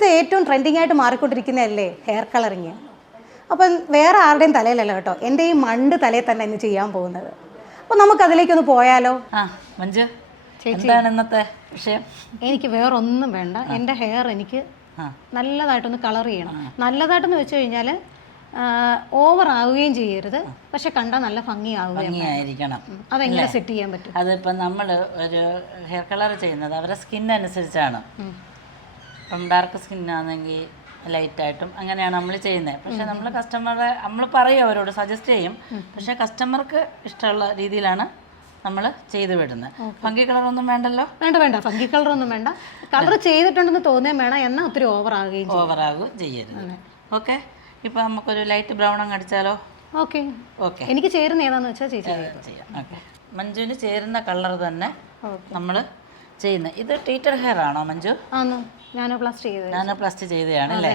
ഇപ്പോഴത്തെ ഏറ്റവും ട്രെൻഡിങ് ആയിട്ട് മാറിക്കൊണ്ടിരിക്കുന്നതല്ലേ ഹെയർ കളറിങ്. അപ്പം വേറെ ആരുടെയും തലയിലല്ല കേട്ടോ, എൻ്റെ ഈ മണ്ട് തലയിൽ തന്നെ ഇന്ന് ചെയ്യാൻ പോകുന്നത്. അപ്പോൾ നമുക്ക് അതിലേക്കൊന്ന് പോയാലോ? മഞ്ജു, എന്താണ് ഇന്നത്തെ വിഷയം? എനിക്ക് വേറെ ഒന്നും വേണ്ട, എൻ്റെ ഹെയർ എനിക്ക് നല്ലതായിട്ടൊന്ന് കളർ ചെയ്യണം. നല്ലതായിട്ടെന്ന് വെച്ച് കഴിഞ്ഞാൽ ഓവർ ആവുകയും ചെയ്യരുത്, പക്ഷെ കണ്ടാൽ നല്ല ഭംഗിയായിരിക്കണം. അതെങ്ങനെ സെറ്റ് ചെയ്യാൻ പറ്റും? അതിപ്പോൾ നമ്മൾ ഒരു ഹെയർ കളർ ചെയ്യുന്നത് അവരുടെ സ്കിന്നനുസരിച്ചാണ്. ഇപ്പം ഡാർക്ക് സ്കിന്നാണെങ്കിൽ ലൈറ്റായിട്ടും അങ്ങനെയാണ് നമ്മൾ ചെയ്യുന്നത്. പക്ഷെ നമ്മൾ നമ്മൾ പറയും, അവരോട് സജസ്റ്റ് ചെയ്യും. പക്ഷേ കസ്റ്റമർക്ക് ഇഷ്ടമുള്ള രീതിയിലാണ് നമ്മൾ ചെയ്ത് വിടുന്നത്. ഫംഗി കളറൊന്നും വേണ്ടല്ലോ? വേണ്ട, ഫംഗി കളറൊന്നും വേണ്ട. കളർ ചെയ്തിട്ടുണ്ടെന്ന് തോന്നുകയും വേണം, എന്നാൽ ഒത്തിരി ഓവറാകുകയും ചെയ്യരുത്. ഓക്കെ, ഇപ്പം നമുക്കൊരു ലൈറ്റ് ബ്രൗൺ അങ്ങ് അടിച്ചാലോ? ഓക്കെ, എനിക്ക് ചേരുന്ന ഏതാന്ന് വെച്ചാൽ ചെയ്യാം. ഓക്കെ, മഞ്ജുവിന് ചേരുന്ന കളർ തന്നെ നമ്മൾ ചെയ്യുന്നത്. ഇത് ട്രീറ്റഡ് ഹെയർ ആണോ മഞ്ജു? നാനോപ്ലാസ്റ്റ് ചെയ്തതാണ് അല്ലേ?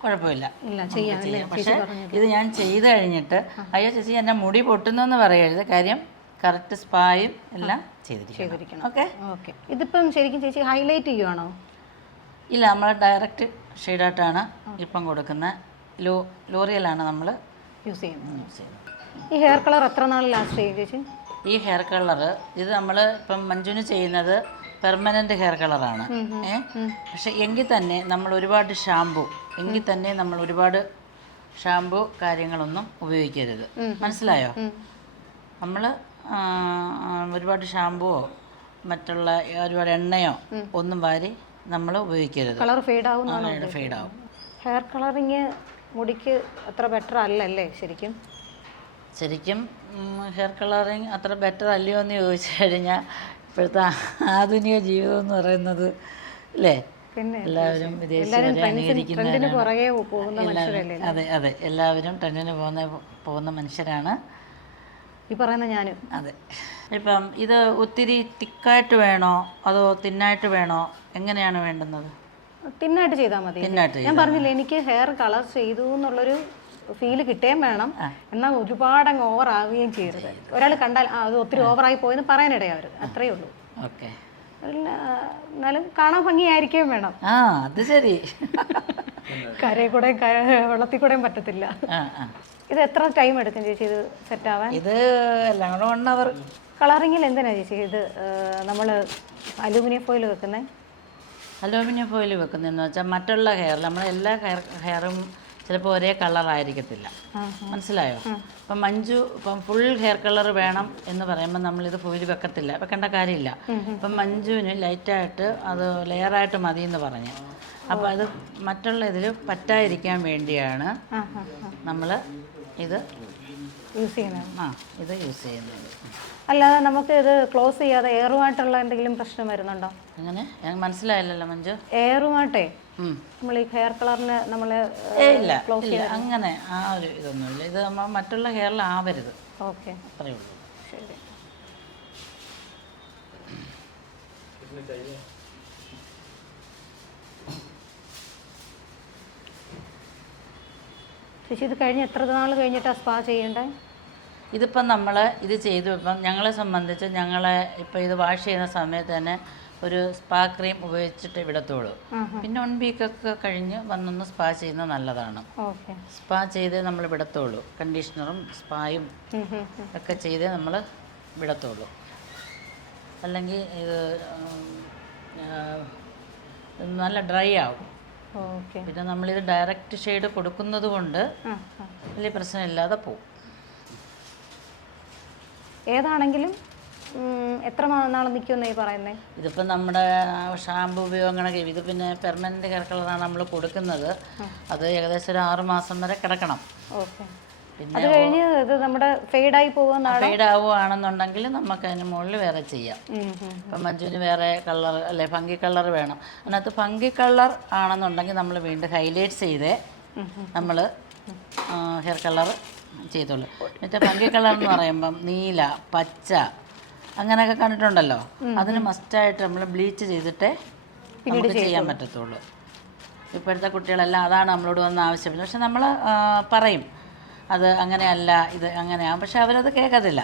കുഴപ്പമില്ല, പക്ഷേ ഇത് ഞാൻ ചെയ്ത് കഴിഞ്ഞിട്ട് അയ്യോ ചേച്ചി എൻ്റെ മുടി പൊട്ടുന്നെന്ന് പറയരുത്. കാര്യം കറക്റ്റ് സ്പായും എല്ലാം ചെയ്തിരിക്കണം. ഓക്കെ, ഇതിപ്പം ശരിക്കും ചേച്ചി ഹൈലൈറ്റ് ചെയ്യുവാണോ? ഇല്ല, നമ്മൾ ഡയറക്റ്റ് ഷെയ്ഡായിട്ടാണ് ഇപ്പം കൊടുക്കുന്ന. ലോറിയലാണ് നമ്മൾ യൂസ് ചെയ്യുന്നത്. ഈ ഹെയർ കളർ എത്ര നാൾ ലാസ്റ്റ് ചെയ്യും ചേച്ചി? ഈ ഹെയർ കളർ ഇത് നമ്മൾ ഇപ്പം മഞ്ജുവിന് ചെയ്യുന്നത് പെർമനൻറ്റ് ഹെയർ കളറാണ്. പക്ഷെ എങ്കിൽ തന്നെ നമ്മൾ ഒരുപാട് ഷാമ്പു കാര്യങ്ങളൊന്നും ഉപയോഗിക്കരുത്. മനസ്സിലായോ? നമ്മൾ ഒരുപാട് ഷാമ്പുവോ മറ്റുള്ള ഒരുപാട് എണ്ണയോ ഒന്നും വാരി നമ്മൾ ഉപയോഗിക്കരുത്. കളർ ഫെയ്ഡ് ആവും. ഹെയർ കളറിങ് മുടിക്ക് അത്ര ബെറ്റർ അല്ലല്ലേ ശരിക്കും? ഹെയർ കളറിങ് അത്ര ബെറ്റർ അല്ലയോ എന്ന് ചോദിച്ചു കഴിഞ്ഞാൽ ഇപ്പോഴത്തെ ആധുനിക ജീവിതം എന്ന് പറയുന്നത് അല്ലേ, എല്ലാവരും വിദേശികളെ അനുകരിക്കുന്നവരാണ്. അതെ, എല്ലാവരും ട്രെൻഡിന് പോകുന്ന മനുഷ്യരാണ് ഈ പറയുന്ന ഞാനും. അതെ, ഇപ്പം ഇത് ഒത്തിരി തിക്കായിട്ട് വേണോ അതോ തിന്നായിട്ട് വേണോ, എങ്ങനെയാണ് വേണ്ടുന്നത്? തിന്നായിട്ട് ചെയ്താൽ മതി. ഞാൻ പറഞ്ഞില്ലേ, എനിക്ക് ഹെയർ കളർ ചെയ്തു എന്നുള്ളൊരു ഫീല് കിട്ടുകയും വേണം, എന്നാൽ ഒരുപാട് അങ്ങ് ഓവർ ആവുകയും ചെയ്യരുത്. ഒരാൾ കണ്ടാൽ അത് ഒത്തിരി ഓവറായി പോയെന്ന് പറയാനിടയാവരുത്, അത്രയേ ഉള്ളൂ. ഓക്കെ, എന്നാലും കാണാൻ ഭംഗിയായിരിക്കുകയും വേണം. അത് ശരി. കരയിൽ കൂടെ വെള്ളത്തിൽ കൂടെയും പറ്റത്തില്ല. ഇത് എത്ര ടൈം എടുക്കും ചേച്ചി ഇത് സെറ്റ് ആവാൻ? ഇത് എല്ലാം കൂടെ 1 hour. കളറിങ്ങിൽ എന്തിനാ ചേച്ചി ഇത് നമ്മൾ അലൂമിനിയം ഫോയിൽ വെക്കുന്നത്? അലൂമിനിയം ഫോയിൽ വെക്കുന്നതെന്ന് വെച്ചാൽ മറ്റുള്ള നമ്മൾ എല്ലാ ഹെയറും ചിലപ്പോൾ ഒരേ കളറായിരിക്കത്തില്ല. മനസ്സിലായോ? അപ്പം മഞ്ജു ഇപ്പം ഫുൾ ഹെയർ കളർ വേണം എന്ന് പറയുമ്പോൾ നമ്മളിത് ഫോയിൽ വെക്കേണ്ട കാര്യമില്ല. ഇപ്പം മഞ്ജുവിന് ലൈറ്റായിട്ട് അത് ലെയറായിട്ട് മതി എന്ന് പറഞ്ഞു. അപ്പോൾ അത് മറ്റുള്ള ഇതിൽ പറ്റാതിരിക്കാൻ വേണ്ടിയാണ് നമ്മൾ ഇത് യൂസ് ചെയ്യുന്നത്. അല്ലാതെ നമുക്ക് ഇത് ക്ലോസ് ചെയ്യാതെ എയറുമായിട്ടുള്ള എന്തെങ്കിലും പ്രശ്നം വരുന്നുണ്ടോ? അങ്ങനെ മനസ്സിലായില്ലല്ലോ മഞ്ജു. എയറുമായിട്ടേ നമ്മൾ ഈ ഹെയർ കളറിന് നമ്മൾ ഇല്ല, അങ്ങനെ ആ ഒരു ഇതൊന്നുമില്ല. ഇത് നമ്മൾ മറ്റുള്ള ഹെയറിൽ ആവരുത്. ഓക്കെ, അത്രയേ ഉള്ളൂ. ശരി. ചേച്ചി ഇത് കഴിഞ്ഞ് എത്ര നാൾ കഴിഞ്ഞിട്ടാണ് സ്പാ ചെയ്യേണ്ടത്? ഇതിപ്പം നമ്മൾ ഇത് ചെയ്തു. ഇപ്പം ഞങ്ങളെ സംബന്ധിച്ച് ഇപ്പം ഇത് വാഷ് ചെയ്യുന്ന സമയത്ത് തന്നെ ഒരു സ്പാ ക്രീം ഉപയോഗിച്ചിട്ട് വിടത്തുള്ളൂ. പിന്നെ 1 വീക്കൊക്കെ കഴിഞ്ഞ് വന്നൊന്ന് സ്പാ ചെയ്യുന്നത് നല്ലതാണ്. സ്പാ ചെയ്തേ നമ്മൾ വിടത്തുള്ളൂ. കണ്ടീഷണറും സ്പായും ഒക്കെ ചെയ്തേ നമ്മൾ വിടത്തുള്ളൂ. അല്ലെങ്കിൽ ഇത് നല്ല ഡ്രൈ ആവും. പിന്നെ നമ്മളിത് ഡയറക്റ്റ് ഷെയ്ഡ് കൊടുക്കുന്നത് കൊണ്ട് വലിയ പ്രശ്നമില്ലാതെ പോവും. ഏതാണെങ്കിലും എത്ര നാൾ നിൽക്കുമെന്നായി പറയുന്നത്? ഇതിപ്പോൾ നമ്മുടെ ഷാമ്പു ഉപയോഗങ്ങളൊക്കെ ഇത് പിന്നെ പെർമനൻറ്റ് ഹെയർ കളറാണ് നമ്മൾ കൊടുക്കുന്നത്. അത് ഏകദേശം ഒരു 6 മാസം വരെ കിടക്കണം. പിന്നെ അത് കഴിഞ്ഞ് ഇത് നമ്മുടെ ഫെയ്ഡായി ഫെയ്ഡാവുകയാണെന്നുണ്ടെങ്കിൽ നമുക്ക് അതിന് മുകളിൽ വേറെ ചെയ്യാം. ഇപ്പം മഞ്ജുവിന് വേറെ കളർ അല്ലെ ഫംഗി കളർ വേണം. അതിനകത്ത് ഫംഗി കളർ ആണെന്നുണ്ടെങ്കിൽ നമ്മൾ വീണ്ടും ഹൈലൈറ്റ്സ് ചെയ്തേ നമ്മൾ ഹെയർ കളർ ചെയ്തോളൂ. മറ്റേ ഫംഗി കളർ എന്ന് പറയുമ്പം നീല, പച്ച അങ്ങനെയൊക്കെ കണ്ടിട്ടുണ്ടല്ലോ. അതിന് മസ്റ്റായിട്ട് നമ്മൾ ബ്ലീച്ച് ചെയ്തിട്ടേ നമുക്ക് ചെയ്യാൻ പറ്റത്തുള്ളൂ. ഇപ്പോഴത്തെ കുട്ടികളെല്ലാം അതാണ് നമ്മളോട് വന്ന് ആവശ്യപ്പെടുന്നത്. പക്ഷെ നമ്മൾ പറയും അത് അങ്ങനെയല്ല, ഇത് അങ്ങനെയാകും. പക്ഷെ അവരത് കേൾക്കത്തില്ല.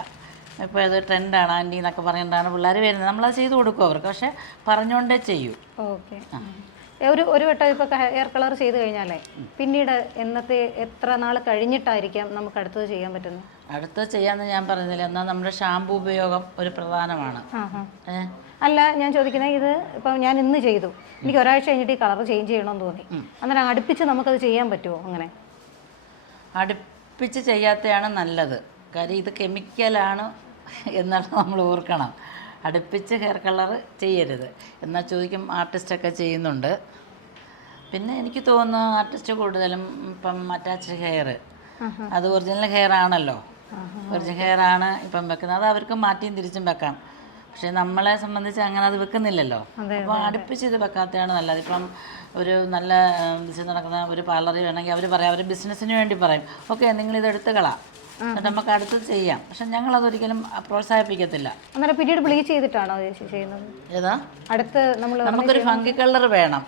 ഇപ്പോൾ ഇത് ട്രെൻഡാണ് ആൻറ്റി എന്നൊക്കെ പറഞ്ഞിട്ടാണ് പിള്ളേർ വരുന്നത്. നമ്മളത് ചെയ്ത് കൊടുക്കും അവർക്ക്. പക്ഷെ പറഞ്ഞുകൊണ്ടേ ചെയ്യൂ. ഓക്കെ, ഒരു വട്ടം ഇപ്പോൾ ഹെയർ കളർ ചെയ്ത് കഴിഞ്ഞാലേ പിന്നീട് എത്ര നാൾ കഴിഞ്ഞിട്ടായിരിക്കാം നമുക്ക് അടുത്തത് ചെയ്യാൻ പറ്റുന്നത്? അടുത്തത് ചെയ്യാമെന്ന് ഞാൻ പറഞ്ഞില്ല. എന്നാൽ നമ്മുടെ ഷാമ്പു ഉപയോഗം ഒരു പ്രധാനമാണ്. അല്ല, ഞാൻ ചോദിക്കുന്നത് ഇത് ഇപ്പം ഞാൻ ഇന്ന് ചെയ്തു, എനിക്ക് ഒരാഴ്ച കഴിഞ്ഞിട്ട് ഈ കളർ ചേഞ്ച് ചെയ്യണമെന്ന് തോന്നി, അന്നേരം അടുപ്പിച്ച് നമുക്കത് ചെയ്യാൻ പറ്റുമോ? അങ്ങനെ അടുപ്പിച്ച് ചെയ്യാത്തതാണ് നല്ലത്. കാര്യം ഇത് കെമിക്കലാണ് എന്നാണ് നമ്മൾ ഓർക്കണം. അടുപ്പിച്ച് ഹെയർ കളർ ചെയ്യരുത്. എന്നാൽ ചോദിക്കും ആർട്ടിസ്റ്റൊക്കെ ചെയ്യുന്നുണ്ട്. പിന്നെ എനിക്ക് തോന്നുന്നു ആർട്ടിസ്റ്റ് കൂടുതലും ഇപ്പം അറ്റാച്ച്ഡ് ഹെയർ, അത് ഒറിജിനൽ ഹെയർ ആണല്ലോ, ഒറിജിനൽ ഹെയർ ആണ് ഇപ്പം വെക്കുന്നത്. അത് അവർക്ക് മാറ്റിയും തിരിച്ചും വെക്കാം. പക്ഷേ നമ്മളെ സംബന്ധിച്ച് അങ്ങനെ അത് വെക്കുന്നില്ലല്ലോ. അപ്പോൾ അടുപ്പിച്ച് ഇത് വെക്കാത്തതാണ് നല്ലത്. ഇപ്പം ഒരു നല്ല ബിസിനസ് നടക്കുന്ന ഒരു പാർലറിൽ വേണമെങ്കിൽ അവർ പറയാം, അവർ ബിസിനസ്സിന് വേണ്ടി പറയും, ഓക്കെ നിങ്ങളിത് എടുത്ത് കളാം, എന്നിട്ട് നമുക്ക് അടുത്തത് ചെയ്യാം. പക്ഷെ ഞങ്ങളതൊരിക്കലും പ്രോത്സാഹിപ്പിക്കത്തില്ല. അന്നേരം പിന്നീട് ബ്ലീച്ച് ചെയ്തിട്ടാണോ ചെയ്യുന്നത്? ഏതാ അടുത്ത് നമുക്കൊരു ഫംഗി കളർ വേണം,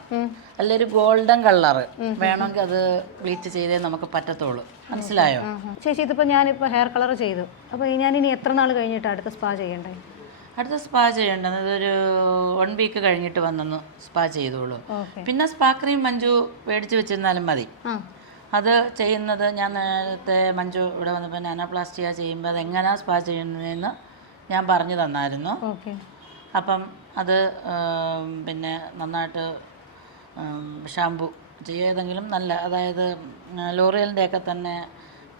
അല്ലെ ഒരു ഗോൾഡൻ കളർ വേണമെങ്കിൽ അത് ബ്ലീച്ച് ചെയ്തേ നമുക്ക് പറ്റത്തുള്ളൂ. മനസ്സിലായോ ചേച്ചി? ഇതിപ്പോൾ ഞാനിപ്പോൾ ഹെയർ കളർ ചെയ്തു, അപ്പോൾ ഞാനിനി എത്ര നാൾ കഴിഞ്ഞിട്ട് അടുത്ത സ്പാ ചെയ്യണ്ടേ? അടുത്ത സ്പാ ചെയ്യേണ്ടത് ഒരു 1 വീക്ക് കഴിഞ്ഞിട്ട് വന്നൊന്ന് സ്പാ ചെയ്തോളൂ. പിന്നെ സ്പാ ക്രീം മഞ്ജു മേടിച്ച് വെച്ചിരുന്നാലും മതി. അത് ചെയ്യുന്നത് ഞാൻ നേരത്തെ മഞ്ജു ഇവിടെ വന്നപ്പോൾ നാനോപ്ലാസ്റ്റിയ ചെയ്യുമ്പോൾ അതെങ്ങനെയാണ് സ്പാ ചെയ്യുന്നതെന്ന് ഞാൻ പറഞ്ഞു തന്നായിരുന്നു. അപ്പം അത് പിന്നെ നന്നായിട്ട് ഷാമ്പു ഏതെങ്കിലും നല്ല, അതായത് ലോറിയലിൻ്റെയൊക്കെ തന്നെ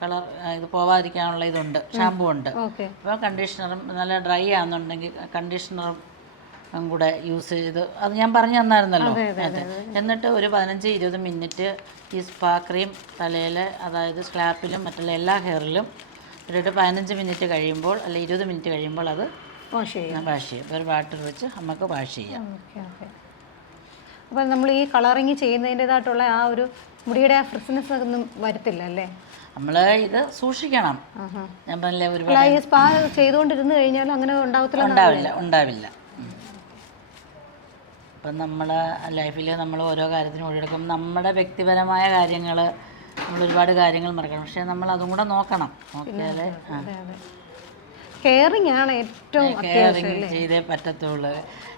കളർ ഇത് പോവാതിരിക്കാനുള്ള ഇതുണ്ട്, ഷാമ്പു ഉണ്ട്. അപ്പോൾ കണ്ടീഷണറും നല്ല ഡ്രൈ ആണെന്നുണ്ടെങ്കിൽ കണ്ടീഷണറും കൂടെ യൂസ് ചെയ്ത് അത് ഞാൻ പറഞ്ഞു തന്നായിരുന്നല്ലോ. എന്നിട്ട് ഒരു 15-20 മിനിറ്റ് ഈ സ്പാ ക്രീം തലയിൽ, അതായത് സ്കാൽപ്പിലും മറ്റുള്ള എല്ലാ ഹെയറിലും ഇട്ടിട്ട് 15 മിനിറ്റ് കഴിയുമ്പോൾ അല്ലെ 20 മിനിറ്റ് കഴിയുമ്പോൾ അത് വാഷ് ചെയ്യും. ഒരു വാട്ടർ വെച്ച് നമുക്ക് വാഷ് ചെയ്യാം. അപ്പോൾ നമ്മൾ ഈ കളറിങ് ചെയ്യുന്നതിൻ്റെതായിട്ടുള്ള ആ ഒരു മുടിയുടെ ആ ഫ്രഷ്നെസ് ഒന്നും വരത്തില്ല അല്ലേ? നമ്മൾ ഇത് സൂക്ഷിക്കണം. ഞാൻ പറഞ്ഞില്ലേ, ഒരുപാട് സ്പാ ചെയ്തുകൊണ്ടിരുന്ന് കഴിഞ്ഞാൽ അങ്ങനെ ഉണ്ടാവില്ല. അപ്പം നമ്മളെ ലൈഫിൽ നമ്മൾ ഓരോ കാര്യത്തിനും ഒഴിയെടുക്കും. നമ്മുടെ വ്യക്തിപരമായ കാര്യങ്ങൾ, നമ്മൾ ഒരുപാട് കാര്യങ്ങൾ മറക്കണം. പക്ഷേ നമ്മൾ അതും കൂടെ നോക്കണം. നോക്കിയാലേ കെയറിങ് ആണ് ഏറ്റവും കെയറിങ് ചെയ്തേ പറ്റത്തുള്ളൂ.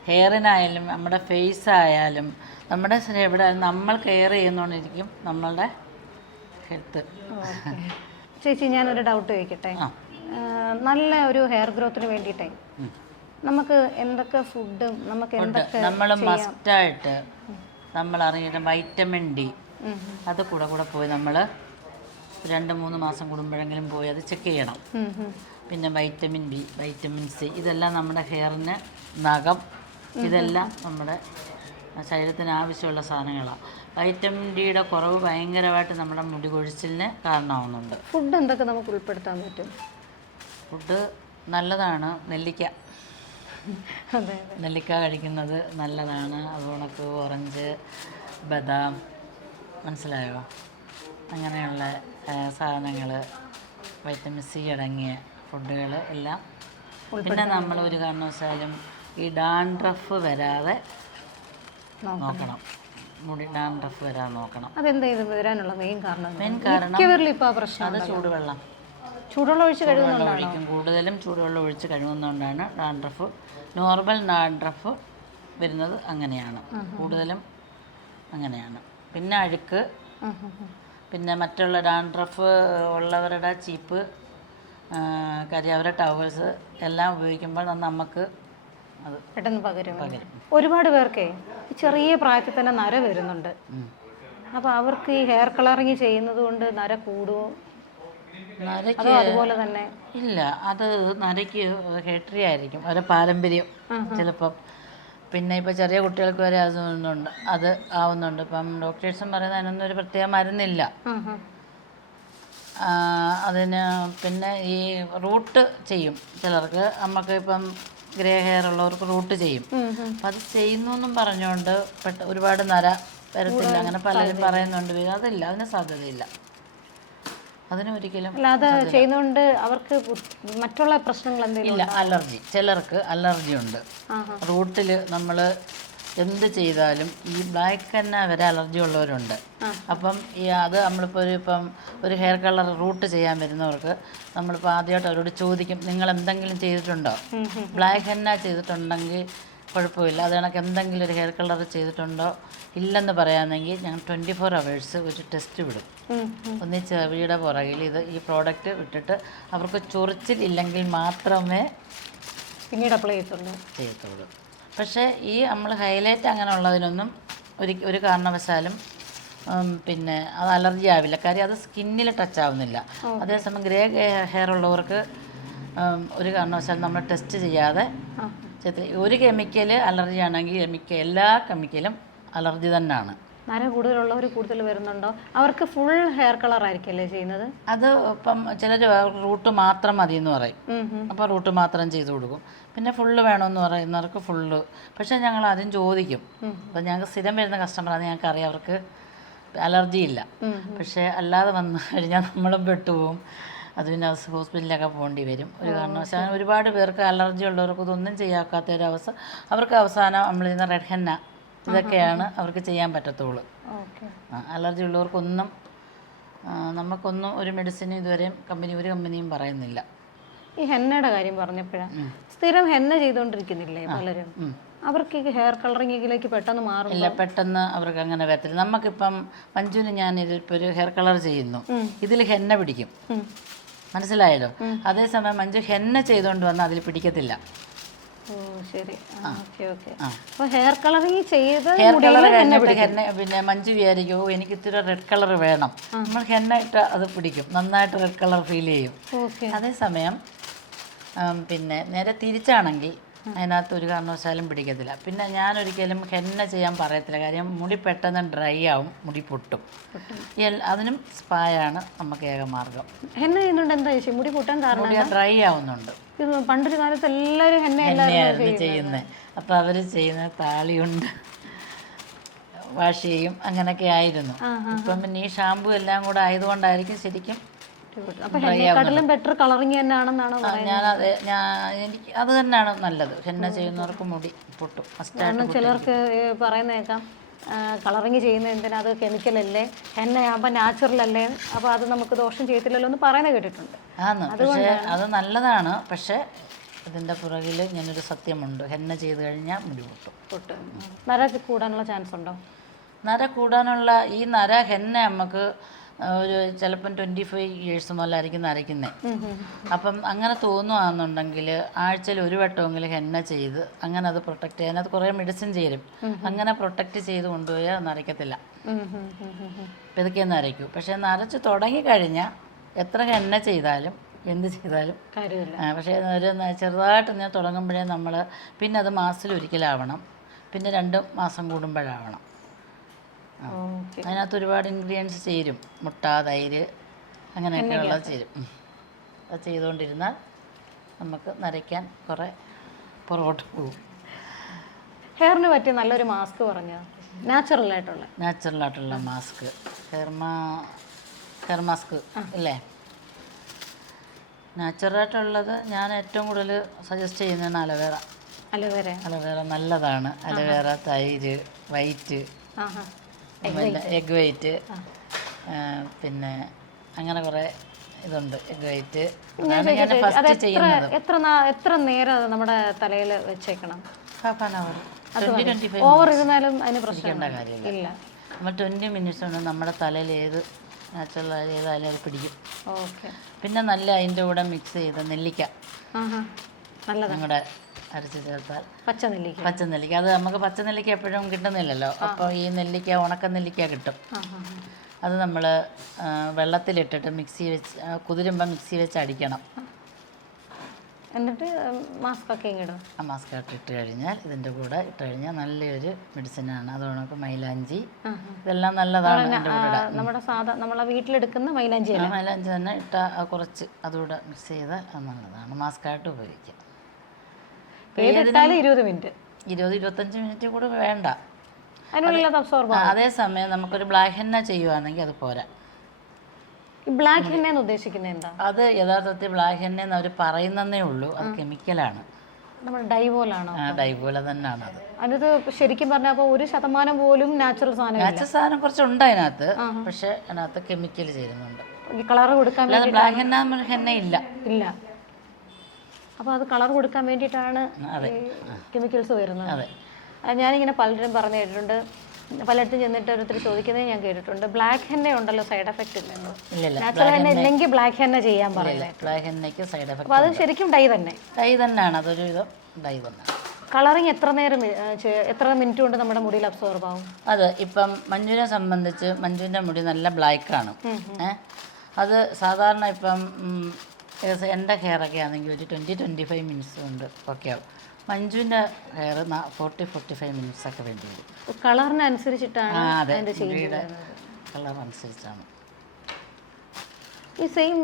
ഹെയറിനായാലും നമ്മുടെ ഫേസ് ആയാലും നമ്മുടെ എവിടെ നമ്മൾ കെയർ ചെയ്യുന്നോണ്ടിരിക്കും നമ്മളുടെ ഹെൽത്ത്. ചേച്ചി, ഞാനൊരു ഡൗട്ട് ചോദിക്കട്ടെ? നല്ല ഒരു ഹെയർ ഗ്രോത്തിന് വേണ്ടിയിട്ടേ നമുക്ക് എന്തൊക്കെ ഫുഡ്, നമുക്ക് എന്തൊക്കെ നമ്മൾ മസ്റ്റായിട്ട് നമ്മൾ അറിഞ്ഞിട്ട് വൈറ്റമിൻ ഡി അത് കൂടെ പോയി നമ്മൾ 2-3 മാസം കൂടുമ്പോഴെങ്കിലും പോയി അത് ചെക്ക് ചെയ്യണം. പിന്നെ വൈറ്റമിൻ ബി, വൈറ്റമിൻ സി, ഇതെല്ലാം നമ്മുടെ ഹെയറിന്, നഖം, ഇതെല്ലാം നമ്മുടെ ശരീരത്തിന് ആവശ്യമുള്ള സാധനങ്ങളാണ്. വൈറ്റമിൻ ഡിയുടെ കുറവ് ഭയങ്കരമായിട്ട് നമ്മുടെ മുടി കൊഴിച്ചിലിന് കാരണമാവുന്നുണ്ട്. ഫുഡ് എന്തൊക്കെ നമുക്ക് ഉൾപ്പെടുത്താൻ പറ്റും? ഫുഡ് നല്ലതാണ്. നെല്ലിക്ക കഴിക്കുന്നത് നല്ലതാണ്. അതുകണക്ക് ഓറഞ്ച്, ബദാം, മനസ്സിലായോ, അങ്ങനെയുള്ള സാധനങ്ങൾ, വൈറ്റമിൻ സി അടങ്ങിയ ഫുഡുകൾ എല്ലാം. പിന്നെ നമ്മൾ ഒരു കാരണവശാലും ഈ ഡാൻഡ്രഫ് വരാതെ നോക്കണം. മുടി ഡാൻഡ്രഫ് വരാതെ നോക്കണം. അതെന്താ ഇത് വരാനുള്ള മെയിൻ കാരണം? അത് ചൂടുവെള്ളം ഒഴിച്ച് ഒഴിക്കും. കൂടുതലും ചൂടുവെള്ളം ഒഴിച്ച് കഴുകുന്നതുകൊണ്ടാണ് ഡാൻഡ്രഫ്, നോർമൽ ഡാൻഡ്രഫ് വരുന്നത്. അങ്ങനെയാണ് കൂടുതലും, അങ്ങനെയാണ്. പിന്നെ അഴുക്ക്, പിന്നെ മറ്റുള്ള ഡാൻഡ്രഫ് ഉള്ളവരുടെ ചീപ്പ്, അവരുടെ ടവൽസ് എല്ലാം ഉപയോഗിക്കുമ്പോൾ നമുക്ക് അത് പെട്ടെന്ന് പകരും. ഒരുപാട് പേർക്കേ ചെറിയ പ്രായത്തിൽ തന്നെ നര വരുന്നുണ്ട്. അപ്പോൾ അവർക്ക് ഈ ഹെയർ കളറിങ് ചെയ്യുന്നത് കൊണ്ട് നര കൂടുമോ? നരയ്ക്ക് അതുപോലെ തന്നെ ഇല്ല, അത് നരയ്ക്ക് ഹെറിഡിറ്ററി ആയിരിക്കും, അവരുടെ പാരമ്പര്യം ചിലപ്പം. പിന്നെ ഇപ്പോൾ ചെറിയ കുട്ടികൾക്ക് വരെ അത് ആവുന്നുണ്ട്. ഇപ്പം ഡോക്ടേഴ്സും പറയുന്നത് അതിനൊന്നും ഒരു പ്രത്യേക മരുന്നില്ല അതിന്. പിന്നെ ഈ റൂട്ട് ചെയ്യും ചിലർക്ക്, നമുക്ക് ഇപ്പം ഗ്രേ ഹെയർ ഉള്ളവർക്ക് റൂട്ട് ചെയ്യും. അപ്പം അത് ചെയ്യുന്നു എന്നും പറഞ്ഞുകൊണ്ട് ഒരുപാട് നര വരത്തില്ല, അങ്ങനെ പലരും പറയുന്നുണ്ട്. അതില്ല, അതിന് സാധ്യതയില്ല. അതിനൊരിക്കലും അല്ലാതെ ചെയ്യുന്നതുകൊണ്ട് അവർക്ക് മറ്റുള്ള പ്രശ്നങ്ങൾ എന്തെങ്കിലും ഇല്ല. അലർജി, ചിലർക്ക് അലർജി ഉണ്ട്. റൂട്ടിൽ നമ്മൾ എന്ത് ചെയ്താലും ഈ ബ്ലാക്ക് ഹെന്ന വരെ അലർജി ഉള്ളവരുണ്ട്. അപ്പം അത് നമ്മളിപ്പോൾ ഒരു ഹെയർ കളർ റൂട്ട് ചെയ്യാൻ വരുന്നവർക്ക് നമ്മളിപ്പോൾ ആദ്യമായിട്ട് അവരോട് ചോദിക്കും, നിങ്ങൾ എന്തെങ്കിലും ചെയ്തിട്ടുണ്ടോ? ബ്ലാക്ക് ഹെന്ന ചെയ്തിട്ടുണ്ടെങ്കിൽ കുഴപ്പമില്ല. അത് കണക്ക് എന്തെങ്കിലും ഒരു ഹെയർ കളർ ചെയ്തിട്ടുണ്ടോ ഇല്ലെന്ന് പറയാമെങ്കിൽ ഞങ്ങൾ 24 hours ഒരു ടെസ്റ്റ് വിടും. ഒന്ന് ചെവിയുടെ പുറകിൽ ഈ പ്രോഡക്റ്റ് വിട്ടിട്ട് അവർക്ക് ചൊറിച്ചിലില്ലെങ്കിൽ മാത്രമേ പിന്നീട് അപ്ലൈ ചെയ്യത്തുള്ളൂ. പക്ഷേ ഈ നമ്മൾ ഹൈലൈറ്റ് അങ്ങനെ ഉള്ളതിനൊന്നും ഒരു കാരണവശാലും പിന്നെ അത് അലർജി ആവില്ല. കാര്യം അത് സ്കിന്നിൽ ടച്ച് ആവുന്നില്ല. അതേസമയം ഗ്രേ ഹെയർ ഉള്ളവർക്ക് ഒരു കാരണവശാലും നമ്മൾ ടെസ്റ്റ് ചെയ്യാതെ ഒരു കെമിക്കൽ അലർജി ആണെങ്കിൽ എല്ലാ കെമിക്കലും അലർജി തന്നെയാണ്. നര കൂടുതലുള്ളവർ കൂടുതൽ വരുന്നുണ്ടോ? അവർക്ക് ഫുൾ ഹെയർ കളർ ആയിരിക്കല്ലേ ചെയ്യുന്നത്? അത് ഇപ്പം ചിലർ റൂട്ട് മാത്രം മതി എന്ന് പറയും. അപ്പോൾ റൂട്ട് മാത്രം ചെയ്ത് കൊടുക്കും. പിന്നെ ഫുള്ള് വേണമെന്ന് പറയുന്നവർക്ക് ഫുള്ള്. പക്ഷേ ഞങ്ങൾ ആദ്യം ചോദിക്കും. അപ്പം ഞങ്ങൾക്ക് സ്ഥിരം വരുന്ന കസ്റ്റമറാണ്, ഞങ്ങൾക്ക് അറിയാം അവർക്ക് അലർജി ഇല്ല. പക്ഷേ അല്ലാതെ വന്നു കഴിഞ്ഞാൽ നമ്മളും പെട്ടുപോകും. അത് പിന്നെ ഹോസ്പിറ്റലിലൊക്കെ പോകേണ്ടി വരും. ഒരു കാരണവശാലും ഒരുപാട് പേർക്ക് അലർജി ഉള്ളവർക്ക് ഇതൊന്നും ചെയ്യാക്കാത്ത ഒരവസ്ഥ. അവർക്ക് അവസാനം നമ്മൾ ചെയ്യുന്ന റെഡ് ഹെന്ന ഇതൊക്കെയാണ് അവർക്ക് ചെയ്യാൻ പറ്റത്തുള്ളൂ. അലർജി ഉള്ളവർക്കൊന്നും നമുക്കൊന്നും ഒരു മെഡിസിനും ഇതുവരെയും ഒരു കമ്പനിയും പറയുന്നില്ല. ഈ ഹെന്നയുടെ കാര്യം പറഞ്ഞപ്പോഴാണ്, സ്ഥിരം ഹെന്ന ചെയ്തുകൊണ്ടിരിക്കുന്നില്ലേ പലരും, അവർക്ക് ഈ ഹെയർ കളറിങ്ങിലേക്ക് പെട്ടെന്ന് മാറും? ഇല്ല, പെട്ടെന്ന് അവർക്ക് അങ്ങനെ വരത്തില്ല. നമുക്കിപ്പം മഞ്ജുവിന് ഞാൻ ഇതിപ്പോൾ ഒരു ഹെയർ കളർ ചെയ്യുന്നു, ഇതിൽ ഹെന്ന പിടിക്കും, മനസ്സിലായല്ലോ. അതേസമയം മഞ്ജു ഹെന്ന ചെയ്തുകൊണ്ട് വന്നാൽ അതിൽ പിടിക്കത്തില്ല. ഹെയർ കളറിങ് പിന്നെ മഞ്ജു വിചാരിക്കും എനിക്ക് ഇത്തിരി റെഡ് കളർ വേണം, നമ്മൾ ഹെന്ന ഇട്ട് അത് പിടിക്കും, നന്നായിട്ട് റെഡ് കളർ ഫീൽ ചെയ്യും. അതേസമയം പിന്നെ നേരെ തിരിച്ചാണെങ്കിൽ അതിനകത്ത് ഒരു കാരണവശാലും പിടിക്കത്തില്ല. പിന്നെ ഞാനൊരിക്കലും ഹെന്ന ചെയ്യാൻ പറയത്തില്ല. കാര്യം മുടി പെട്ടെന്ന് ഡ്രൈ ആവും, മുടി പൊട്ടും. അതിനും സ്പായാണ് നമുക്ക് ഏകമാർഗം. ഹെന്ന ചെയ്യുന്നുണ്ട് എന്താ ചേച്ചി? മുടി പൊട്ടാൻ കാരണം മുടി ഡ്രൈ ആവുന്നുണ്ട്. പണ്ടൊരു കാലത്ത് എല്ലാവരും ഹെന്നയായിരുന്നു ചെയ്യുന്നത്. അപ്പോൾ അവർ ചെയ്യുന്ന താളിയുണ്ട്, വാഷ് ചെയ്യും, അങ്ങനെയൊക്കെ ആയിരുന്നു. ഇപ്പം പിന്നെ ഈ ഷാമ്പു എല്ലാം കൂടെ ആയതുകൊണ്ടായിരിക്കും ശരിക്കും ബെറ്റർ കളറിങ് തന്നെയാണെന്നാണ് എനിക്ക് അത് തന്നെയാണ് നല്ലത്. ഹെന്ന ചെയ്യുന്നവർക്ക് മുടി പൊട്ടും. കാരണം ചിലർക്ക് പറയുന്ന കേൾക്കാം, കളറിങ് ചെയ്യുന്ന എന്തിനാ, അത് കെമിക്കൽ അല്ലേ, ഹെന്നയാകുമ്പോൾ നാച്ചുറൽ അല്ലേ, അപ്പോൾ അത് നമുക്ക് ദോഷം ചെയ്യത്തില്ലല്ലോ എന്ന് പറയുന്നത് കേട്ടിട്ടുണ്ട്. പക്ഷേ അത് നല്ലതാണ്. പക്ഷേ ഇതിൻ്റെ പുറകിൽ ഞാനൊരു സത്യമുണ്ട്, ഹെന്ന ചെയ്ത് കഴിഞ്ഞാൽ മുടി പൊട്ടും. നര കൂടാനുള്ള ചാൻസ് ഉണ്ടോ? നര കൂടാനുള്ള ഈ നര ഹെന്ന നമുക്ക് ഒരു ചിലപ്പം 25 years മുതലായിരിക്കും നരയ്ക്കുന്നത്. അപ്പം അങ്ങനെ തോന്നുകയാണെന്നുണ്ടെങ്കിൽ ആഴ്ചയിൽ ഒരു വട്ടമെങ്കിലും ഹെന്ന ചെയ്ത് അങ്ങനെ അത് പ്രൊട്ടക്റ്റ് ചെയ്യാൻ, അത് കുറേ മെഡിസിൻ ചേരും, അങ്ങനെ പ്രൊട്ടക്റ്റ് ചെയ്ത് കൊണ്ടുപോയാൽ നരയ്ക്കത്തില്ല. ഇതൊക്കെ നരയ്ക്കൂ. പക്ഷേ നരച്ച് തുടങ്ങിക്കഴിഞ്ഞാൽ എത്ര ഹെന്ന ചെയ്താലും എന്ത് ചെയ്താലും കാര്യമില്ല. പക്ഷേ ഒരു ചെറുതായിട്ട് ഇങ്ങനെ തുടങ്ങുമ്പോഴേ നമ്മൾ പിന്നെ അത് മാസത്തിലൊരിക്കലാവണം, പിന്നെ 2 മാസം കൂടുമ്പോഴാവണം. അതിനകത്ത് ഒരുപാട് ഇൻഗ്രീഡിയൻസ് ചേരും, മുട്ട, തൈര്, അങ്ങനെയൊക്കെയുള്ളത് ചേരും. അത് ചെയ്തുകൊണ്ടിരുന്നാൽ നമുക്ക് നരയ്ക്കാൻ കുറേ പുറകോട്ട് പോകും. ഹെയറിന് പറ്റിയ നല്ലൊരു മാസ്ക് പറഞ്ഞാൽ നാച്ചുറലായിട്ടുള്ള മാസ്ക്, ഹെയർ മാസ്ക് ഇല്ലേ? നാച്ചുറലായിട്ടുള്ളത് ഞാൻ ഏറ്റവും കൂടുതൽ സജസ്റ്റ് ചെയ്യുന്നതാണ് അലോവേറ നല്ലതാണ്. അലോവേറ, തൈര്, വൈറ്റ്, എഗ് വൈറ്റ്, പിന്നെ അങ്ങനെ കുറേ ഇതുണ്ട്. എഗ് വൈറ്റ് ഫസ്റ്റ് ചെയ്യുന്നത്. എത്ര നേരം നമ്മുടെ തലയിൽ വെച്ചേക്കണം? 1/2 hour. ഓവർ ഇരുന്നാലും അതിന് പ്രശ്നം കാര്യമില്ല. നമ്മൾ 20 minutes കൊണ്ട് നമ്മുടെ തലയിൽ ഏത് നാച്ചുറൽ ഏതായാലും അത് പിടിക്കും. പിന്നെ നല്ല അതിൻ്റെ കൂടെ മിക്സ് ചെയ്ത നെല്ലിക്ക നമ്മുടെ അരച്ച് ചേർത്താൽ, പച്ചനെല്ലിക്ക അത് നമുക്ക് പച്ചനെല്ലിക്ക എപ്പോഴും കിട്ടുന്നില്ലല്ലോ. അപ്പോൾ ഈ നെല്ലിക്ക, ഉണക്ക നെല്ലിക്ക കിട്ടും. അത് നമ്മൾ വെള്ളത്തിലിട്ടിട്ട് കുതിരുമ്പോൾ മിക്സി വെച്ച് അടിക്കണം. എന്നിട്ട് മാസ്ക് ഇട്ട് കഴിഞ്ഞാൽ ഇതിൻ്റെ കൂടെ ഇട്ട് കഴിഞ്ഞാൽ നല്ലൊരു മെഡിസിനാണ്. അത് കണക്ക് മൈലാഞ്ചി, ഇതെല്ലാം നല്ലതാണ്. നമ്മളെ വീട്ടിലെടുക്കുന്ന മൈലാഞ്ചി തന്നെ ഇട്ടാൽ കുറച്ച് അതുകൂടെ മിക്സ് ചെയ്താൽ അത് നല്ലതാണ്. മാസ്കായിട്ട് ഉപയോഗിക്കാം. 20-25 മിനിറ്റ് കൂടെ വേണ്ട. അതേസമയം നമുക്കൊരു ബ്ലാക്ക് ഹെന്ന ചെയ്യുവാണെങ്കിൽ അത് പോരാ. ബ്ലാക്ക് ഹെന്ന ഉദ്ദേശിക്കുന്നത് എന്താ? അത് യഥാർത്ഥത്തിൽ ബ്ലാക്ക് ഹെന്ന എന്ന് അവർ പറയുന്നതേ ഉള്ളൂ, അത് കെമിക്കലാണ്. ഡൈ പോലാണോ? ഡൈ പോലെ തന്നെയാണ് അത്. അത് ശരിക്കും പറഞ്ഞാൽ 1% പോലും നാച്ചുറൽ സാധനം കുറച്ചുണ്ട് അതിനകത്ത്. പക്ഷെ അതിനകത്ത് കെമിക്കൽ ചേരുന്നുണ്ട്. കളർ കൊടുക്കാൻ ബ്ലാക്ക് ഹെന്ന ഇല്ല. അപ്പോൾ അത് കളർ കൊടുക്കാൻ വേണ്ടിയിട്ടാണ് കെമിക്കൽസ് വരുന്നത്. ഞാനിങ്ങനെ പലരും പറഞ്ഞു കേട്ടിട്ടുണ്ട്, പലയിടത്തും ചെന്നിട്ട് ഓരോരുത്തർ ചോദിക്കുന്നത് ഞാൻ കേട്ടിട്ടുണ്ട്, ബ്ലാക്ക് ഹെന്ന ഉണ്ടല്ലോ സൈഡ് എഫക്റ്റ് ഇല്ലല്ലോ, നാച്ചുറൽ ഹെന്ന ഇല്ലെങ്കിൽ ബ്ലാക്ക് ഹെന്ന ചെയ്യാൻ പറയുന്നത്. ബ്ലാക്ക് ഹെന്നയ്ക്ക് സൈഡ് എഫക്റ്റ്. അപ്പോൾ അത് ശരിക്കും ഡൈ തന്നെ? ഡൈ തന്നെയാണ്, അതൊരു വിധം ഡൈ തന്നെ. കളറിങ് എത്ര മിനിറ്റ് കൊണ്ട് നമ്മുടെ മുടിയിൽ അബ്സോർബ് ആവും? അത് ഇപ്പം മഞ്ജുവിനെ സംബന്ധിച്ച് മഞ്ജുവിൻ്റെ മുടി നല്ല ബ്ലാക്കാണ്. അത് സാധാരണ ഇപ്പം എൻ്റെ ഹെയറൊക്കെ ആണെങ്കിൽ ഒരു 20-25 മിനിറ്റ്സ് കൊണ്ട് ഓക്കെ ആവും. മഞ്ജുവിൻ്റെ ഹെയർ 40-45 മിനിറ്റ്സ് ഒക്കെ വേണ്ടി വരും. കളറിനനുസരിച്ചിട്ടാണ് കളർ അനുസരിച്ചാണ്. ഈ സെയിം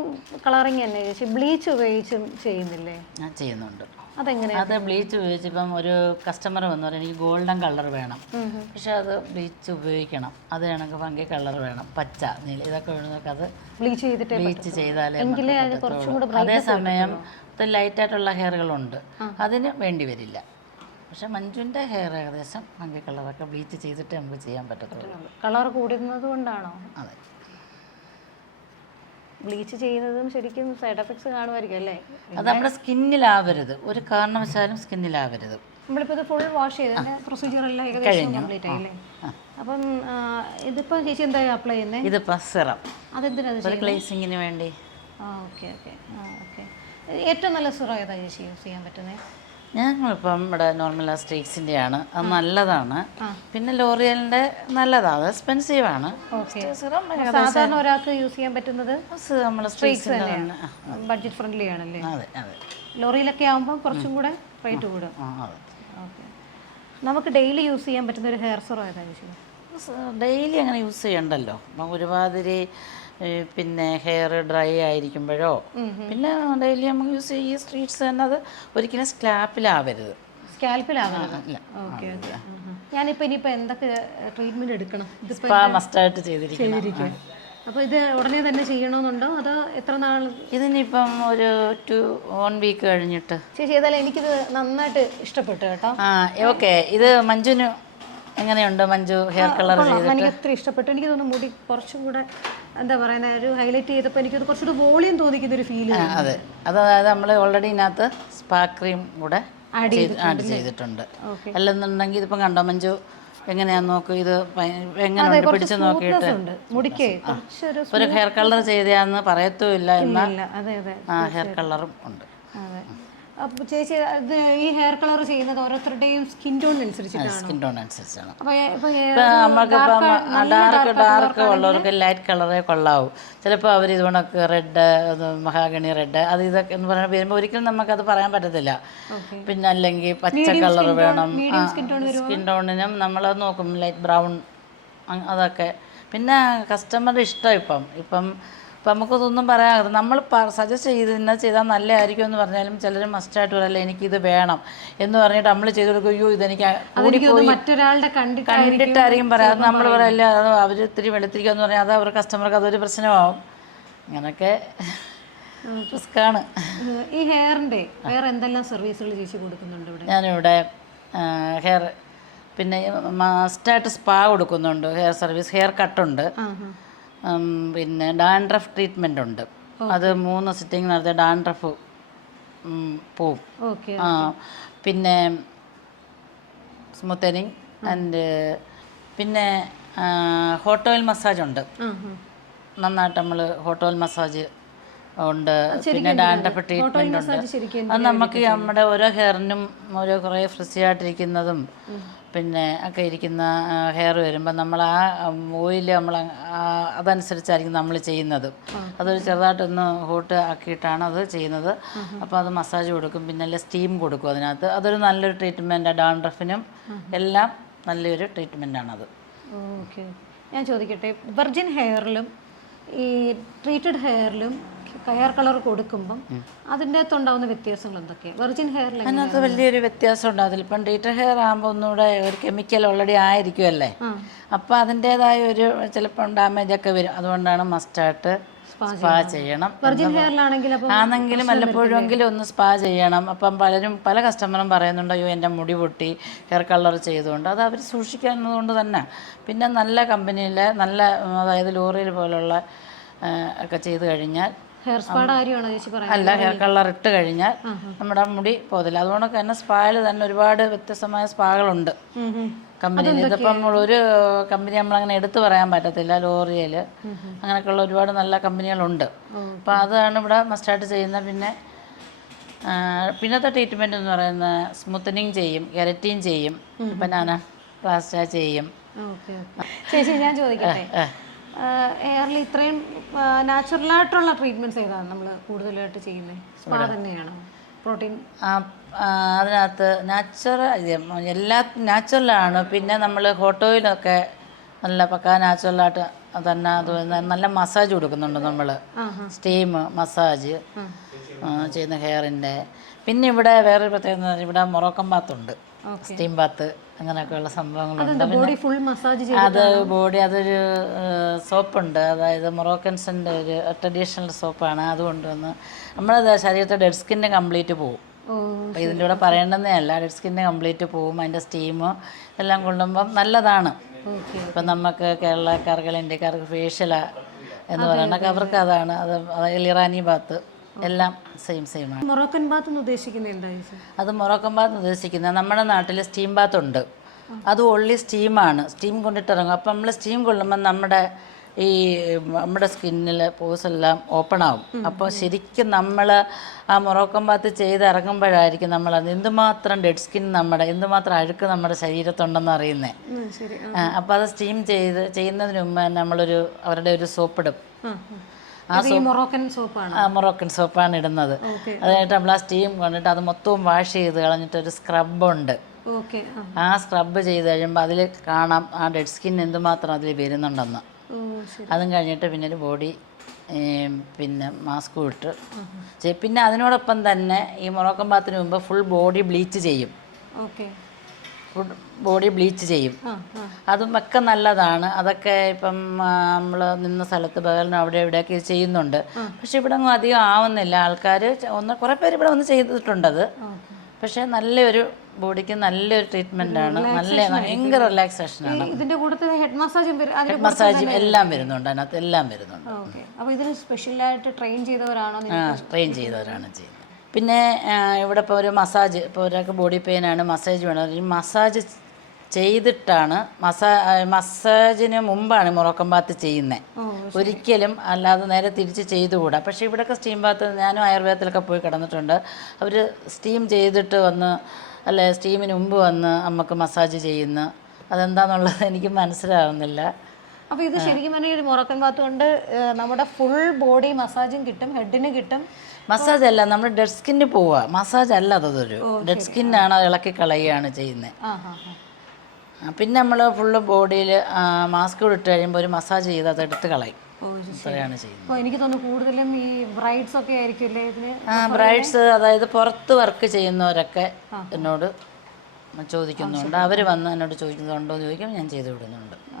കളറിങ് തന്നെ ചേച്ചി ബ്ലീച്ച് ഉപയോഗിച്ചും ചെയ്യുന്നില്ലേ? ഞാൻ ചെയ്യുന്നുണ്ട്. അതെങ്ങനെ? അത് ബ്ലീച്ച് ഉപയോഗിച്ച് ഇപ്പം ഒരു കസ്റ്റമർ വന്നു പറഞ്ഞാൽ എനിക്ക് ഗോൾഡൻ കളർ വേണം, പക്ഷെ അത് ബ്ലീച്ച് ഉപയോഗിക്കണം, അത് കണക്ക് ഭംഗി കളർ വേണം, പച്ച നീല ഇതൊക്കെ വേണമെന്നൊക്കെ അത് ബ്ലീച്ച് ചെയ്താലേ. അതേസമയം ലൈറ്റായിട്ടുള്ള ഹെയറുകളുണ്ട്, അതിന് വേണ്ടി വരില്ല. പക്ഷെ മഞ്ജുവിൻ്റെ ഹെയർ ഏകദേശം ഭംഗി കളറൊക്കെ ബ്ലീച്ച് ചെയ്തിട്ട് നമുക്ക് ചെയ്യാൻ പറ്റത്തുള്ളൂ. കളർ കൂടുന്നത് കൊണ്ടാണോ? അതെ, ബ്ലീച്ച് ചെയ്യുന്നതും ശരിക്കും സൈഡ് എഫക്ട്സ് കാണുമായിരിക്കും അല്ലേ? അത് നമ്മുടെ സ്കിന്നിലാവരുത്, ഒരു കാരണവശാലും സ്കിന്നിലാവരുത്. നമ്മളിപ്പോൾ ഇത് ഫുൾ വാഷ് ചെയ്ത് പ്രൊസീജിയർ എല്ലാം ഏകദേശം കംപ്ലീറ്റ് ആയില്ലേ? അപ്പം ഇതിപ്പോൾ ചേച്ചി എന്താ അപ്ലൈ ചെയ്യുന്നത്? ഇതിപ്പോൾ സിറം. അതെന്തിനാണ്? ഗ്ലേസിങ്ങിന് വേണ്ടി. Okay okay okay. ഏറ്റവും നല്ല സിറം ഏതാ ചേച്ചി യൂസ് ചെയ്യാൻ പറ്റുന്നത്? ഞങ്ങളിപ്പം ഇവിടെ നോർമൽ സ്ട്രീക്സിൻ്റെ ആണ്, അത് നല്ലതാണ്. പിന്നെ ലോറിയലിൻ്റെ നല്ലതാണ്, അത് എക്സ്പെൻസീവ് ആണ്. സാധാരണ ഒരാൾക്ക് യൂസ് ചെയ്യാൻ പറ്റുന്നത് നമ്മൾ സ്ട്രീക്സ് ബഡ്ജറ്റ് ഫ്രണ്ട്ലി ആണല്ലേ? അതെ അതെ. ലോറിയിലൊക്കെ ആകുമ്പോൾ കുറച്ചും കൂടെ റേറ്റ് കൂടും. ഓക്കെ. നമുക്ക് ഡെയിലി യൂസ് ചെയ്യാൻ പറ്റുന്ന ഒരു ഹെയർ സിറം ഏതാ ചേച്ചി? ഡെയിലി അങ്ങനെ യൂസ് ചെയ്യണ്ടല്ലോ, അപ്പം ഒരുമാതിരി പിന്നെ ഹെയർ ഡ്രൈ ആയിരിക്കുമ്പോഴോ പിന്നെ ഡെയിലി നമുക്ക് യൂസ് ചെയ്യും. ഈ സ്ട്രീറ്റ്സ് തന്നെ അത് ഒരിക്കലും സ്കാൽപ്പിലാവരുത്. Okay okay. ഞാനിപ്പോൾ ഇനിയിപ്പോൾ എന്തൊക്കെ ട്രീറ്റ്മെൻറ്റ് എടുക്കണം? മസ്റ്റായിട്ട് ചെയ്തിരിക്കും. അപ്പോൾ ഇത് ഉടനെ തന്നെ ചെയ്യണമെന്നുണ്ടോ അതോ എത്ര നാൾ? ഇതിനിപ്പം ഒരു 1 വീക്ക് കഴിഞ്ഞിട്ട്. ചേച്ചി ഏതായാലും എനിക്കിത് നന്നായിട്ട് ഇഷ്ടപ്പെട്ടു കേട്ടോ. ഓക്കെ. ഇത് മഞ്ജുവിന് എങ്ങനെയുണ്ട്? മഞ്ജു ഹെയർ കളർ ചെയ്തിട്ട് എനിക്ക് ഒത്തിരി ഇഷ്ടപ്പെട്ടു. എനിക്ക് തോന്നുന്നു മുടി കുറച്ചും കൂടെ എന്താ പറയുന്നത്, ഒരു ഹൈലൈറ്റ് ചെയ്തപ്പോൾ എനിക്കത് കുറച്ചുകൂടി വോളിയം തോന്നിക്കുന്ന ഒരു ഫീൽ. അതെ, അതായത് നമ്മൾ ഓൾറെഡി ഇതിനകത്ത് സ്പാ ക്രീം കൂടെ ആഡ് ചെയ്തിട്ടുണ്ട്. അല്ലെന്നുണ്ടെങ്കിൽ ഇതിപ്പം കണ്ടോ മഞ്ജു എങ്ങനെയാന്ന് നോക്കൂ, ഇത് എങ്ങനെയുണ്ട് പിടിച്ച് നോക്കിയിട്ട്. മുടിക്ക് ഒരു ഹെയർ കളർ ചെയ്താന്ന് പറയത്തുമില്ല, എന്നാൽ ഹെയർ കളറും ഉണ്ട്. അപ്പോൾ ചേച്ചി ഇത് ഈ ഹെയർ കളർ ചെയ്യുന്നത് ഓരോരുത്തരുടെയും സ്കിൻ ടോൺ അനുസരിച്ചാണ്. ഡാർക്ക് ഉള്ളവർക്ക് ലൈറ്റ് കളറേ കൊള്ളാവൂ. ചിലപ്പോൾ അവർ ഇതുകൊണ്ടൊക്കെ റെഡ്, മഹാഗണി റെഡ്, അത് ഇതൊക്കെ എന്ന് പറഞ്ഞാൽ വരുമ്പോൾ ഒരിക്കലും നമുക്കത് പറയാൻ പറ്റത്തില്ല. പിന്നെ അല്ലെങ്കിൽ പച്ച കളർ വേണം. സ്കിൻ ടോണിനും നമ്മളത് നോക്കും, ലൈറ്റ് ബ്രൗൺ അതൊക്കെ. പിന്നെ കസ്റ്റമറുടെ ഇഷ്ടം ഇപ്പം നമുക്കതൊന്നും പറയാതെ നമ്മൾ സജസ്റ്റ് ചെയ്ത് ഇന്ന ചെയ്താൽ നല്ലതായിരിക്കും എന്ന് പറഞ്ഞാലും ചിലർ മസ്റ്റായിട്ട് പറയല്ല എനിക്കിത് വേണം എന്ന് പറഞ്ഞിട്ട് നമ്മൾ ചെയ്ത് കൊടുക്കും. അയ്യോ ഇതെനിക്ക് മറ്റൊരാളുടെ കണ്ടിട്ടായിരിക്കും പറയാം. നമ്മൾ പറയല്ല അത് അവർ ഇത്തിരി വെളുത്തിരിക്കുക എന്ന് പറഞ്ഞാൽ അത് അവർ കസ്റ്റമർക്ക് അതൊരു പ്രശ്നമാവും. അങ്ങനെയൊക്കെ റിസ്ക്കാണ്. ഈ ഹെയറിൻ്റെ വേറെ എന്തെല്ലാം സർവീസുകൾ ചേച്ചി കൊടുക്കുന്നുണ്ട് ഇവിടെ? ഞാനിവിടെ ഹെയർ പിന്നെ മസ്റ്റായിട്ട് സ്പാ കൊടുക്കുന്നുണ്ട്, ഹെയർ സർവീസ്, ഹെയർ കട്ടുണ്ട്, പിന്നെ ഡാൻഡ്രഫ് ട്രീറ്റ്മെൻ്റ് ഉണ്ട്. അത് 3 സിറ്റിംഗ് നടത്തിയ ഡാൻഡ്രഫ് പോവും. പിന്നെ സ്മൂത്തനിങ് ആൻഡ് പിന്നെ ഹോട്ട് ഓയിൽ മസാജ് ഉണ്ട്. നന്നായിട്ട് നമ്മൾ ഹോട്ട് ഓയിൽ മസാജ് ഉണ്ട്. പിന്നെ ഡാൻഡ്രഫ് ട്രീറ്റ്മെൻ്റ് ഉണ്ട്. അത് നമുക്ക് നമ്മുടെ ഓരോ ഹെയറിനും ഓരോ കുറേ ഫ്രിസിയായിട്ടിരിക്കുന്നതും പിന്നെ ഒക്കെ ഇരിക്കുന്ന ഹെയർ വരുമ്പോൾ നമ്മൾ ആ ഓയിൽ നമ്മൾ അതനുസരിച്ചായിരിക്കും നമ്മൾ ചെയ്യുന്നത്. അതൊരു ചെറുതായിട്ടൊന്ന് ഹോട്ട് ആക്കിയിട്ടാണ് അത് ചെയ്യുന്നത്. അപ്പോൾ അത് മസാജ് കൊടുക്കും, പിന്നെ അല്ലെ സ്റ്റീം കൊടുക്കും അതിനകത്ത്. അതൊരു നല്ലൊരു ട്രീറ്റ്മെൻറ്റാണ്, ഡാൻഡ്രഫിനും എല്ലാം നല്ലൊരു ട്രീറ്റ്മെൻറ്റാണത്. ഓക്കെ. ഞാൻ ചോദിക്കട്ടെ, വെർജിൻ ഹെയറിലും ഈ ട്രീറ്റഡ് ഹെയറിലും ഹെയർ കളർ കൊടുക്കുമ്പം അതിൻ്റെ അകത്തുണ്ടാവുന്ന വ്യത്യാസങ്ങൾ എന്തൊക്കെയാണ്? വെർജിൻ ഹെയറിൽ അതിനകത്ത് വലിയൊരു വ്യത്യാസം ഉണ്ടാകത്തില്ല. ഇപ്പം ട്രീറ്റഡ് ഹെയർ ആകുമ്പോൾ ഒന്നുകൂടെ ഒരു കെമിക്കൽ ഓൾറെഡി ആയിരിക്കുമല്ലേ, അപ്പോൾ അതിൻ്റേതായ ഒരു ചിലപ്പോൾ ഡാമേജൊക്കെ വരും. അതുകൊണ്ടാണ് മസ്റ്റായിട്ട് സ്പാ ചെയ്യണം. ആണെങ്കിലും വല്ലപ്പോഴുമെങ്കിലും ഒന്ന് സ്പാ ചെയ്യണം. അപ്പം പല കസ്റ്റമറും പറയുന്നുണ്ട് അയ്യോ എൻ്റെ മുടി പൊട്ടി ഹെയർ കളർ ചെയ്തുകൊണ്ട്. അത് അവർ സൂക്ഷിക്കുന്നത് തന്നെ. പിന്നെ നല്ല കമ്പനിയിലെ നല്ല, അതായത് ലോറിയൽ പോലുള്ള ഒക്കെ ചെയ്ത് കഴിഞ്ഞാൽ ഹെയർ സ്പായുടെ കാര്യമാണോ ചേച്ചി പറയുന്നത്? അല്ല, ഹെയർ കളർ ഇട്ട് കഴിഞ്ഞാൽ നമ്മുടെ മുടി പോകത്തില്ല. അതുകൊണ്ട് തന്നെ സ്പായിൽ തന്നെ ഒരുപാട് വ്യത്യസ്തമായ സ്പാകളുണ്ട് കമ്പനിയിൽ. ഇതിപ്പം നമ്മളൊരു കമ്പനി നമ്മളങ്ങനെ എടുത്തു പറയാൻ പറ്റത്തില്ല. ലോറിയൽ അങ്ങനെയൊക്കെയുള്ള ഒരുപാട് നല്ല കമ്പനികളുണ്ട്. അപ്പോൾ അതാണ് ഇവിടെ മസ്റ്റായിട്ട് ചെയ്യുന്നത്. പിന്നത്തെ ട്രീറ്റ്മെൻറ്റ് എന്ന് പറയുന്നത് സ്മൂത്തനിങ് ചെയ്യും, കെരറ്റീൻ ചെയ്യും, ബനാന പ്ലാസ്റ്റ ചെയ്യും. ചേച്ചി ഞാൻ ചോദിക്കട്ടെ, ഹെയറിൽ ഇത്രയും നാച്ചുറലായിട്ടുള്ള ട്രീറ്റ്മെൻറ്റ്സ് ഏതാണ് നമ്മൾ കൂടുതലായിട്ട് ചെയ്യുന്നത്? സ്പാ തന്നെയാണോ? പ്രോട്ടീൻ അതിനകത്ത് എല്ലാ നാച്ചുറലാണ്. പിന്നെ നമ്മൾ ഹോട്ടോയിലൊക്കെ നല്ല പക്കാ നാച്ചുറലായിട്ട് തന്നെ അത് നല്ല മസാജ് കൊടുക്കുന്നുണ്ട് നമ്മൾ. സ്റ്റീം മസാജ് ചെയ്യുന്ന ഹെയറിൻ്റെ. പിന്നെ ഇവിടെ വേറൊരു പ്രത്യേകത, ഇവിടെ മൊറോക്കൻ ബാത്തുണ്ട്, സ്റ്റീം ബാത്ത്, അങ്ങനെയൊക്കെയുള്ള സംഭവങ്ങളുണ്ട്. അത് ബോഡി അതൊരു സോപ്പുണ്ട്, അതായത് മൊറോക്കൻസിൻ്റെ ഒരു ട്രഡീഷണൽ സോപ്പാണ്. അത് കൊണ്ടുവന്ന് നമ്മുടെ ശരീരത്തെ ഡെഡ് സ്കിന്ന് കംപ്ലീറ്റ് പോവും. അപ്പോൾ ഇതിൻ്റെ കൂടെ പറയേണ്ടതേ അല്ല, ഡെഡ് സ്കിന്ന് കംപ്ലീറ്റ് പോവും. അതിൻ്റെ സ്റ്റീമ് എല്ലാം കൊള്ളുമ്പം നല്ലതാണ്. ഇപ്പം നമുക്ക് കേരളക്കാർക്ക് ഇന്ത്യക്കാർക്ക് ഫേഷ്യൽ എന്ന് പറയുന്നത് അവർക്ക് അതാണ്. അത് ഇറാനി ബാത്ത് എല്ലാം സെയിം ആണ്. മൊറോക്കൻ ബാത്ത് എന്ന് ഉദ്ദേശിക്കുന്നത്? അത് മൊറോക്കൻ ബാത്ത് ഉദ്ദേശിക്കുന്നത് നമ്മുടെ നാട്ടിൽ സ്റ്റീം ബാത്ത് ഉണ്ട്. അത് ഓൺലി സ്റ്റീമാണ്, സ്റ്റീം കൊണ്ടിട്ടിറങ്ങും. അപ്പം നമ്മൾ സ്റ്റീം കൊള്ളുമ്പോൾ നമ്മുടെ സ്കിന്നിൽ പോസ് എല്ലാം ഓപ്പൺ ആവും. അപ്പോൾ ശരിക്കും നമ്മൾ ആ മൊറോക്കൻ ബാത്ത് ചെയ്ത് ഇറങ്ങുമ്പോഴായിരിക്കും നമ്മളത് എന്തുമാത്രം ഡെഡ് സ്കിൻ എന്തുമാത്രം അഴുക്ക് നമ്മുടെ ശരീരത്തുണ്ടെന്ന് അറിയുന്നത്. അപ്പോൾ അത് സ്റ്റീം ചെയ്യുന്നതിന് മുമ്പ് അവരുടെ ഒരു സോപ്പ് ഇടും. മൊറോക്കൻ സോപ്പാണ് ഇടുന്നത്. അതായിട്ട് നമ്മൾ ആ സ്റ്റീം കൊണ്ടിട്ട് അത് മൊത്തവും വാഷ് ചെയ്ത് കളഞ്ഞിട്ട് ഒരു സ്ക്രബുണ്ട്. ആ സ്ക്രബ് ചെയ്ത് കഴിയുമ്പോൾ അതിൽ കാണാം ആ ഡെഡ് സ്കിൻ എന്തുമാത്രം അതിൽ വരുന്നുണ്ടെന്ന്. അതും കഴിഞ്ഞിട്ട് പിന്നെ ഒരു ബോഡി പിന്നെ മാസ്ക് ഇട്ട് പിന്നെ അതിനോടൊപ്പം തന്നെ ഈ മൊറോക്കൻ ബാത്തിന് മുമ്പ് ഫുൾ ബോഡി ബ്ലീച്ച് ചെയ്യും. അതും ഒക്കെ നല്ലതാണ്. അതൊക്കെ ഇപ്പം നമ്മൾ നിന്ന സ്ഥലത്ത് ബഹലിനും അവിടെ ഇവിടെയൊക്കെ ചെയ്യുന്നുണ്ട്. പക്ഷെ ഇവിടെ ഒന്നും അധികം ആവുന്നില്ല. ആൾക്കാർ കുറേ പേര് ഇവിടെ വന്ന് ചെയ്തിട്ടുണ്ടത്. പക്ഷെ നല്ലൊരു ബോഡിക്ക് നല്ലൊരു ട്രീറ്റ്മെന്റ് ആണ്. ഭയങ്കര റിലാക്സേഷനാണ്. ഇതിന്റെ കൂടെ ഹെഡ് മസാജും എല്ലാം വരുന്നുണ്ട്. അതിനകത്ത് എല്ലാം വരുന്നുണ്ട്. ട്രെയിൻ ചെയ്തവരാണ് ചെയ്യുന്നത്. പിന്നെ ഇവിടെ ഇപ്പോൾ ഒരു മസാജ്, ഇപ്പോൾ ഒരാൾക്ക് ബോഡി പെയിനാണ്, മസാജ് വേണം. ഈ മസാജ് ചെയ്തിട്ടാണ് മസാജിന് മുമ്പാണ് മൊറോക്കൻ ബാത്ത് ചെയ്യുന്നത്. ഒരിക്കലും അല്ലാതെ നേരെ തിരിച്ച് ചെയ്തുകൂടാ. പക്ഷേ ഇവിടെയൊക്കെ സ്റ്റീം ബാത്ത്, ഞാനും ആയുർവേദത്തിലൊക്കെ പോയി കിടന്നിട്ടുണ്ട്. അവർ സ്റ്റീം ചെയ്തിട്ട് സ്റ്റീമിന് മുമ്പ് വന്ന് നമുക്ക് മസാജ് ചെയ്യുന്നു. അതെന്താണെന്നുള്ളത് എനിക്ക് മനസ്സിലാവുന്നില്ല. അപ്പോൾ ഇത് ശരിക്കും പറഞ്ഞാൽ മൊറോക്കൻ ബാത്ത് കൊണ്ട് നമ്മുടെ ഫുൾ ബോഡി മസാജും കിട്ടും, ഹെഡിന് കിട്ടും. മസാജ് അല്ല, നമ്മൾ ഡെഡ് സ്കിന്ന് പോവുക. മസാജ് അല്ല, അതൊരു ഡെഡ് സ്കിന്നാണ്, അത് ഇളക്കി കളയുകയാണ് ചെയ്യുന്നത്. പിന്നെ നമ്മൾ ഫുള്ള് ബോഡിയിൽ മാസ്ക് ഇട്ട് കഴിയുമ്പോൾ ഒരു മസാജ് ചെയ്ത് അത് എടുത്ത് കളയും. അത്രയാണ് ചെയ്യുന്നത്. എനിക്ക് തോന്നുന്നു കൂടുതലും ഈ ബ്രൈഡ്സ് ഒക്കെ ആയിരിക്കും ഇതിന്. ബ്രൈഡ്സ്, അതായത് പുറത്ത് വർക്ക് ചെയ്യുന്നവരൊക്കെ എന്നോട് ചോദിക്കുന്നുണ്ട്. അവർ വന്ന് എന്നോട് ചോദിക്കുന്നുണ്ടോ എന്ന് ചോദിക്കും, ഞാൻ ചെയ്തു വിടുന്നുണ്ട്.